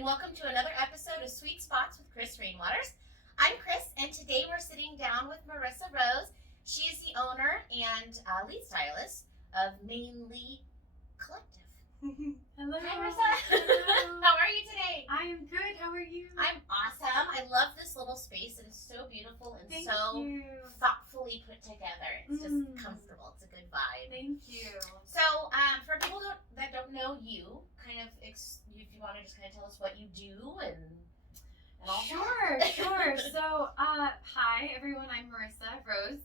and welcome to another episode of Sweet Spots with Kris Rainwaters. I'm Kris, and today we're sitting down with Marissa Rose. She is the owner and lead stylist of Mainly Collective. Hello. Hi, Marissa. Hello. How are you today? I am good. How are you? I'm awesome. I love this little space. It is so beautiful and Thank so you. thoughtfully put together. It's just comfortable. It's a good vibe. Thank you. So, for people that don't know you, kind of, if you want to just kind of tell us what you do and all Sure. So, hi everyone. I'm Marissa Rose.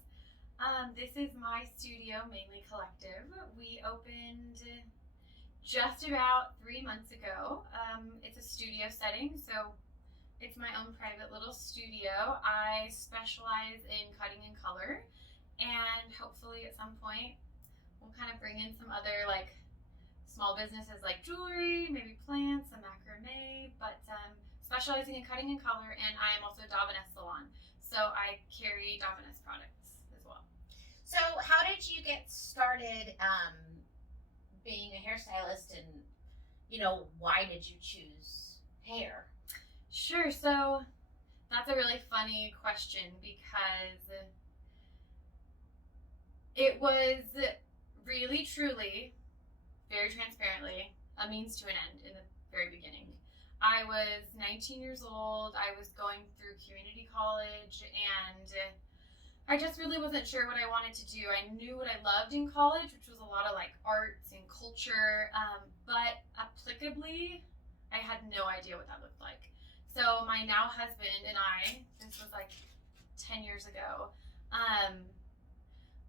This is my studio, Mainly Collective. We opened just about 3 months ago. It's a studio setting, so it's my own private little studio. I specialize in cutting and color, and hopefully at some point we'll kind of bring in some other like small businesses like jewelry, maybe plants, and macrame, but specializing in cutting and color, and I am also a Davines salon, so I carry Davines products as well. So, how did you get started being a hairstylist, and why did you choose hair? Sure. So that's a really funny question because it was really, truly, very transparently, a means to an end in the very beginning. I was 19 years old. I was going through community college, and I just really wasn't sure what I wanted to do. I knew what I loved in college, which was a lot of like arts and culture, but applicably, I had no idea what that looked like. So my now husband and I, this was like 10 years ago,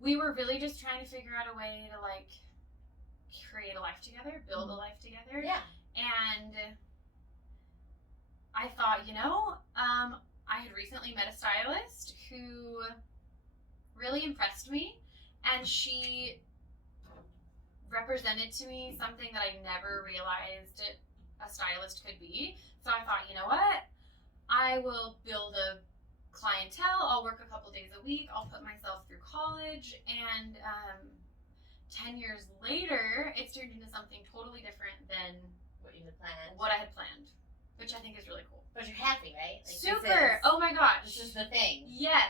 we were really just trying to figure out a way to like create a life together, build a life together. Yeah. And I thought, I had recently met a stylist who really impressed me, and she represented to me something that I never realized a stylist could be. So I thought, you know what? I will build a clientele. I'll work a couple days a week. I'll put myself through college, and 10 years later, it's turned into something totally different than What you had planned. what I had planned, which I think is really cool. But you're happy, right? Like, Super. Oh my gosh. This is the thing. Yes.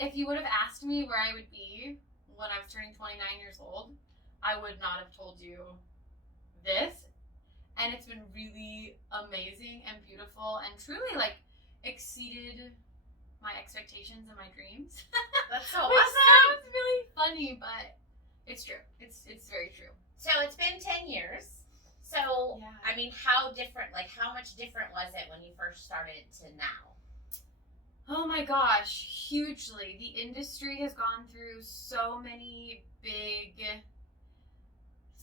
If you would have asked me where I would be when I was turning 29 years old, I would not have told you this. And it's been really amazing and beautiful and truly like exceeded my expectations and my dreams. That's so Which awesome. sounds really funny, but it's true. It's very true. So it's been 10 years. So, Yeah. I mean, how much different was it when you first started to now? Oh my gosh, hugely. The industry has gone through so many big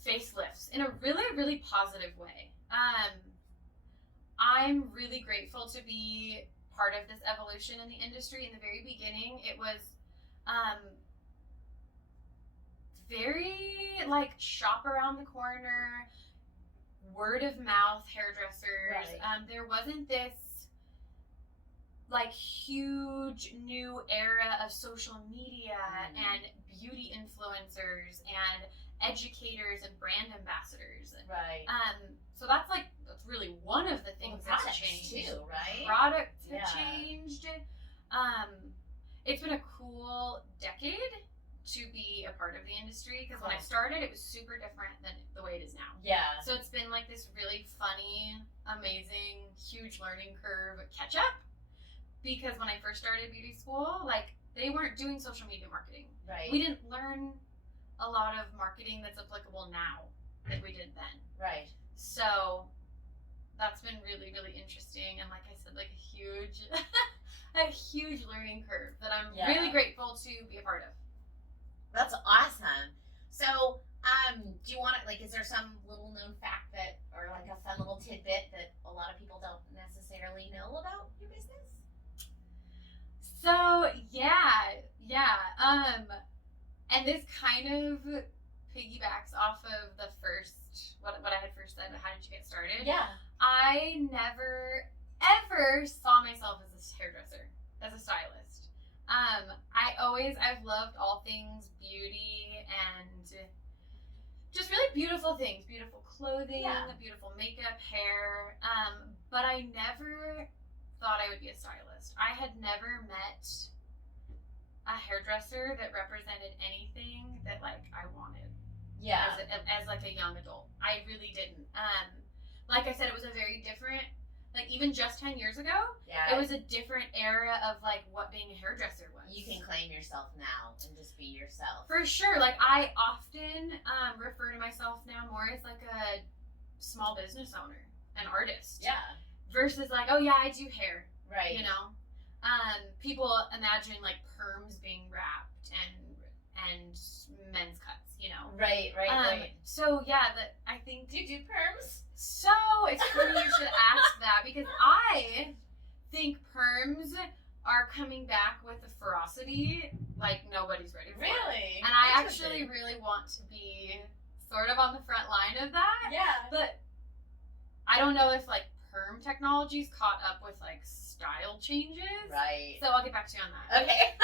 facelifts in a really, really positive way. I'm really grateful to be part of this evolution in the industry. In the very beginning, it was very like shop around the corner, word of mouth hairdressers. Right. There wasn't this like huge new era of social media and beauty influencers and educators and brand ambassadors. Right. So that's really one of the things that's changed too, right? Products have Yeah. changed. It's been a cool decade to be a part of the industry because when I started, it was super different than the way it is now. Yeah. So it's been like this really funny, amazing, huge learning curve catch up. Because when I first started beauty school, like they weren't doing social media marketing. Right. We didn't learn a lot of marketing that's applicable now that we did then. Right. So that's been really, really interesting, and like I said, like a huge learning curve that I'm really grateful to be a part of. That's awesome. So, do you want to, like, is there some little known fact or like a fun little tidbit that a lot of people don't necessarily know about your business? So, yeah. And this kind of piggybacks off of the first, what I had first said, how did you get started? Yeah. I never, ever saw myself as a hairdresser, as a stylist. I've loved all things beauty and just really beautiful things, beautiful clothing, Yeah. beautiful makeup, hair. But I never thought I would be a stylist. I had never met a hairdresser that represented anything that like I wanted. Yeah. As like a young adult, I really didn't. Like I said, it was a very different. Like even just 10 years ago, Yeah. it was a different era of like what being a hairdresser was. You can claim yourself now and just be yourself. For sure. Like I often refer to myself now more as like a small business owner, an artist. Yeah. Versus like, oh yeah, I do hair. Right. You know, people imagine like perms being wrapped and men's cuts. You know. Right. Right. So yeah, I think. Do you do perms? So it's funny you should ask that because I think perms are coming back with a ferocity like nobody's ready for. Really? And I actually really want to be sort of on the front line of that. Yeah. But I don't know if like perm technology's caught up with like style changes. Right. So I'll get back to you on that. Okay.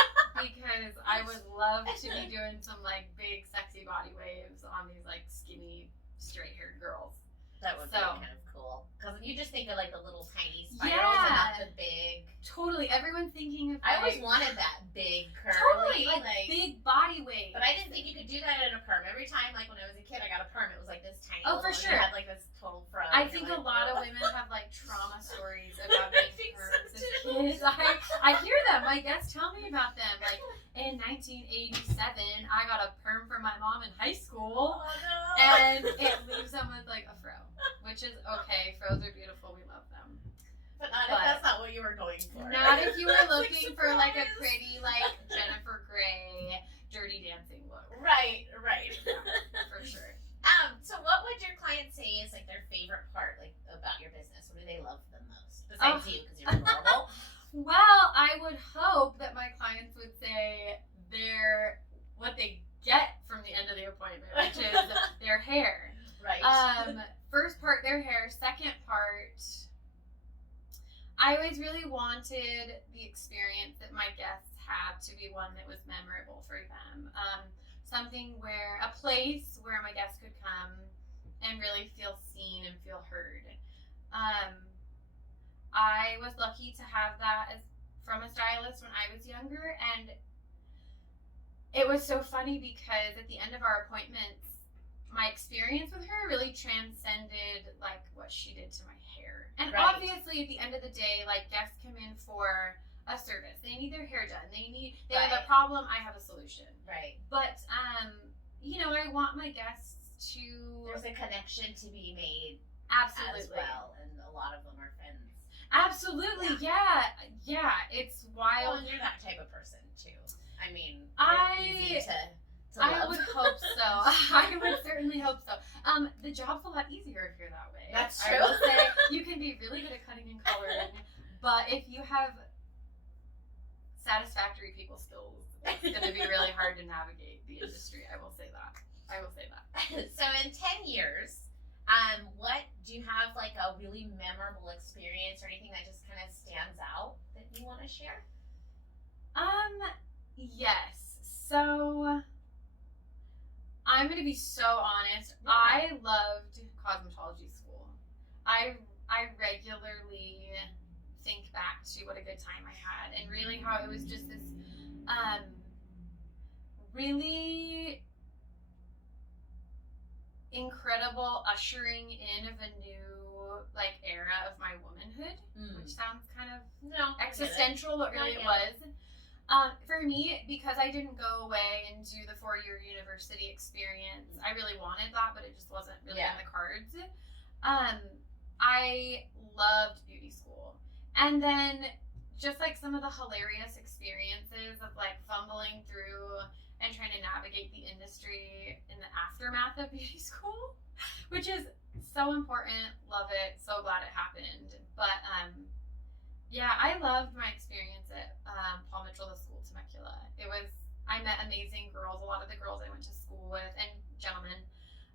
Because I would love to be doing some like big sexy body waves on these like skinny straight haired girls. That would be kind of cool. Because you just think of like the little tiny spirals and not the big. Totally. Everyone's thinking of I always wanted that big curly. Totally. Like big body wave. But I didn't think you could do that in a perm. Every time, like when I was a kid, I got a perm, it was like this tiny. Oh, for sure. It had like this total fro. I think a lot of women have like trauma stories about being perms as kids. I hear them. My guests tell me about them. Like in 1987, I got a perm from my mom in high school. Oh, no. And it leaves them with like a fro. Which is okay. Fros are beautiful. We love them. But if that's not what you were going for. Not if you were looking for like a pretty like Jennifer Grey Dirty Dancing look. Right. Yeah, for sure. So what would your clients say is like their favorite part like about your business? What do they love the most? Besides you, because you're adorable. Well, I would hope that my clients would say what they get from the end of the appointment, which is their hair. Right. First part, their hair. Second part, I always really wanted the experience that my guests had to be one that was memorable for them. A place where my guests could come and really feel seen and feel heard. I was lucky to have that from a stylist when I was younger, and it was so funny because at the end of our appointments, my experience with her really transcended like what she did to my hair. And obviously at the end of the day, like guests come in for a service. They need their hair done. They have a problem, I have a solution. Right. But I want my guests to there's a connection to be made absolutely as well, and a lot of them are friends. Absolutely, yeah. It's wild. Well, and you're that type of person too. I mean, easy to I love. would hope so. I would certainly hope so. The job's a lot easier if you're that way. That's true. I will say you can be really good at cutting and coloring, but if you have satisfactory people skills, it's going to be really hard to navigate the industry. I will say that. So in 10 years, what do you have like a really memorable experience or anything that just kind of stands out that you want to share? Yes. So I'm going to be so honest. Yeah. I loved cosmetology school. I regularly think back to what a good time I had, and really how it was just this really incredible ushering in of a new like era of my womanhood, which sounds kind of existential, but really it was. For me, because I didn't go away and do the 4-year university experience, I really wanted that, but it just wasn't really in the cards. I loved beauty school. And then just like some of the hilarious experiences of like fumbling through and trying to navigate the industry in the aftermath of beauty school, which is so important. Love it. So glad it happened. But I loved my experience at Paul Mitchell, the School Temecula. I met amazing girls. A lot of the girls I went to school with, and gentlemen,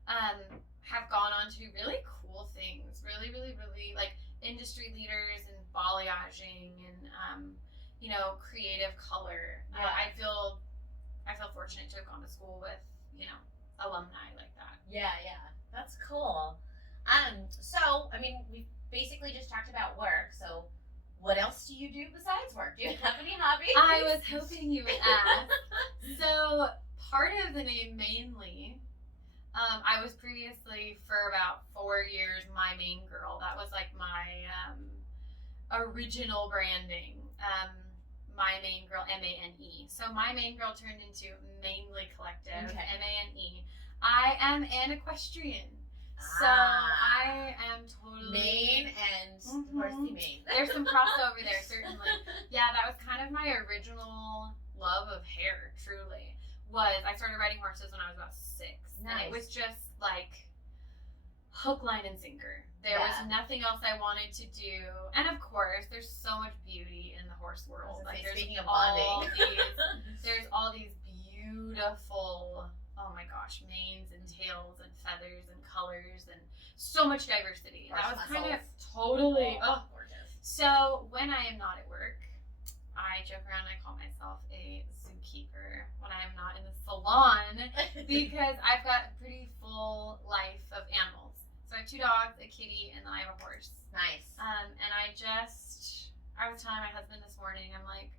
have gone on to do really cool things. Really, really, really like industry leaders in balayaging and creative color. I feel fortunate to have gone to school with alumni like that. Yeah, that's cool. So I mean, we basically just talked about work. So, what else do you do besides work? Do you have any hobbies? I was hoping you would ask. So part of the name mainly, I was previously for about 4 years My Main Girl. That was like my original branding. My Main Girl, M-A-N-E. So My Main Girl turned into Mainly Collective, Okay. M-A-N-E. I am an equestrian. So I am totally Maine and horsey Maine. There's some crossover there, certainly. Yeah, that was kind of my original love of hair, truly. I started riding horses when I was about 6. Nice. And it was just like hook, line, and sinker. There was nothing else I wanted to do. And of course, there's so much beauty in the horse world. Like speaking of all bonding. there's all these beautiful, oh my gosh, manes and tails and feathers and colors and so much diversity. Horse That was kind of muscles. totally Gorgeous. So when I am not at work, I joke around, I call myself a zookeeper when I am not in the salon because I've got a pretty full life of animals. So I have 2 dogs, a kitty, and then I have a horse. Nice. And I was telling my husband this morning, I'm like,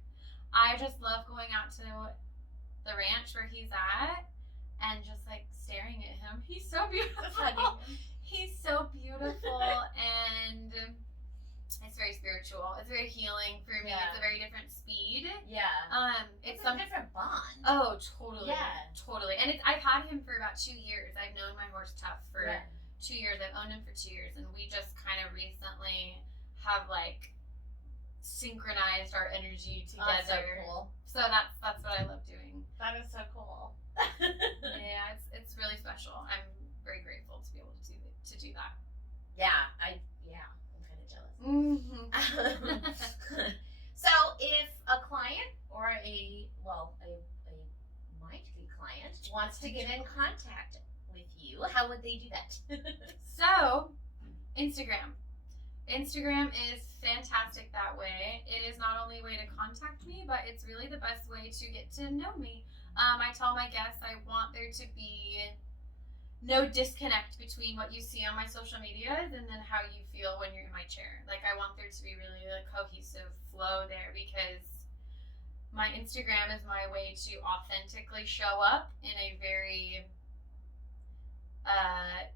I just love going out to the ranch where he's at and just like staring at him. He's so beautiful. He's so beautiful, and it's very spiritual. It's very healing for me. Yeah. It's a very different speed. Yeah. It's a different bond. Oh, totally. Yeah. Totally. And I've had him for about 2 years. I've known my horse Tough for 2 years. I've owned him for 2 years, and we just kind of recently have like synchronized our energy together. That's so cool. So that's what I love doing. That is so cool. Yeah, it's really special. I'm very grateful to be able to do that. Yeah, I'm kind of jealous. Mm-hmm. So, if a client or a might-be client wants to get in contact with you, how would they do that? So, Instagram. Instagram is fantastic that way. It is not only a way to contact me, but it's really the best way to get to know me. I tell my guests I want there to be no disconnect between what you see on my social medias and then how you feel when you're in my chair. Like, I want there to be really a cohesive flow there because my Instagram is my way to authentically show up in a very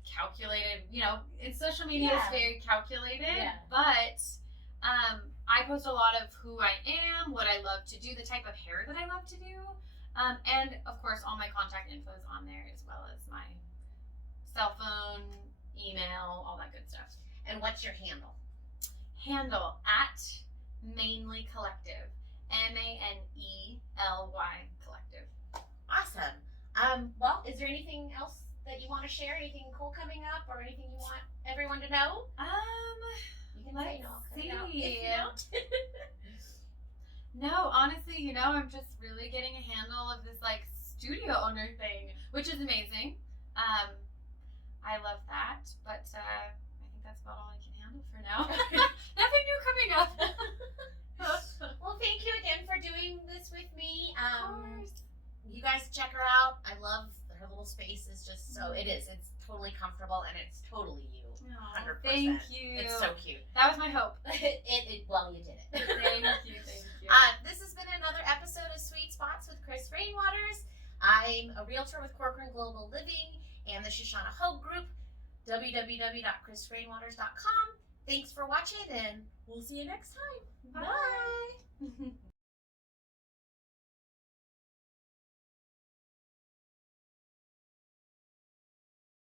calculated, in social media is very calculated, but I post a lot of who I am, what I love to do, the type of hair that I love to do, and of course all my contact info is on there as well as my cell phone, email, all that good stuff. And what's your handle? Handle at Mainly Collective, MANELY Collective. Awesome. Well, is there anything else that you want to share? Anything cool coming up, or anything you want everyone to know? You can say no. Let's see. If you don't. No, honestly, I'm just really getting a handle of this like studio owner thing, which is amazing. I love that, but I think that's about all I can handle for now. Nothing new coming up. Well, thank you again for doing this with me. Of course. You guys check her out. I love her little space. Is just so it's totally comfortable and it's totally you. 100%. Thank you. It's so cute. That was my hope. Well, you did it. Thank you. This has been another episode of Sweet Spots with Kris Rainwaters. I'm a realtor with Corcoran Global Living and the Shishana Hogg group. www.krisrainwaters.com. Thanks for watching, and we'll see you next time. Bye.